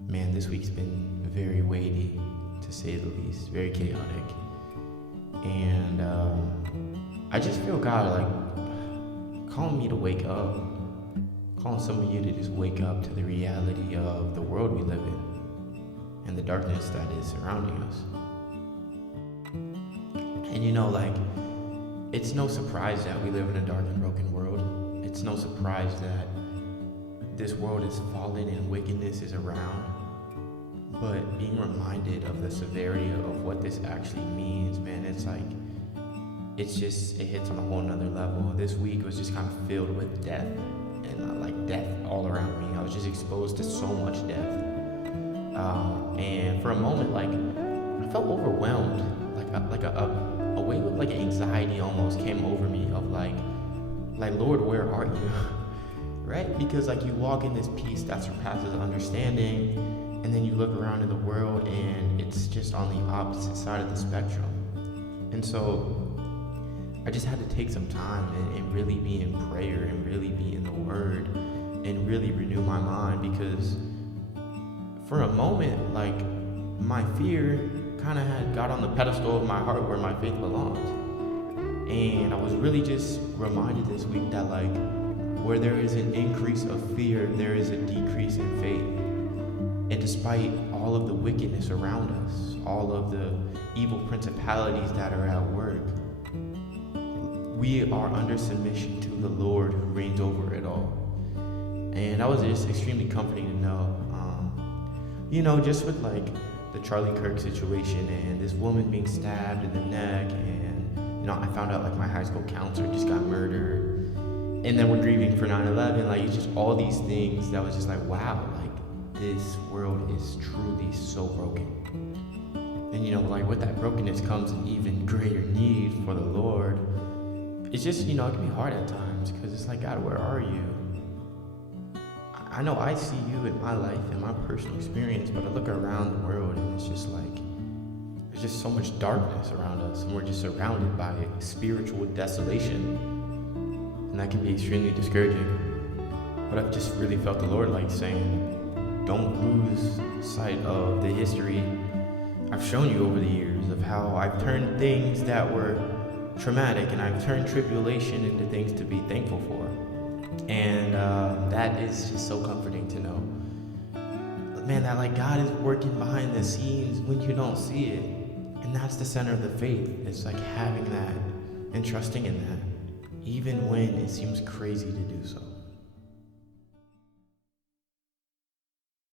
Man, this week's been very weighty, to say the least, very chaotic. And I just feel God like calling me to wake up, calling some of you to just wake up to the reality of the world we live in and the darkness that is surrounding us. And it's no surprise that we live in a dark and broken world. It's no surprise that this world is fallen and wickedness is around. But being reminded of the severity of what this actually means, man, it hits on a whole nother level. This week was just kind of filled with death and death all around me. I was just exposed to so much death. And for a moment, I felt overwhelmed, a wave of anxiety almost came over me of Lord, where are you? Right? Because you walk in this peace that surpasses understanding, and then you look around in the world and it's just on the opposite side of the spectrum. And so I just had to take some time and really be in prayer and really be in the Word and really renew my mind, because for a moment, my fear kind of had got on the pedestal of my heart where my faith belonged. And I was really just reminded this week that where there is an increase of fear, there is a decrease in faith. And despite all of the wickedness around us, all of the evil principalities that are at work, we are under submission to the Lord who reigns over it all. And that was just extremely comforting to know. Just with the Charlie Kirk situation and this woman being stabbed in the neck, and I found out my high school counselor just got murdered, and then we're grieving for 9/11. It's just all these things that was just wow, this world is truly so broken. And with that brokenness comes an even greater need for the Lord. It's just, it can be hard at times, because it's God, where are you? I know I see you in my life, in my personal experience, but I look around the world and it's just there's just so much darkness around us, and we're just surrounded by spiritual desolation. And that can be extremely discouraging. But I've just really felt the Lord saying, don't lose sight of the history I've shown you over the years of how I've turned things that were traumatic, and I've turned tribulation into things to be thankful for. And that is just so comforting to know, man, that God is working behind the scenes when you don't see it. And that's the center of the faith. It's having that and trusting in that, even when it seems crazy to do so.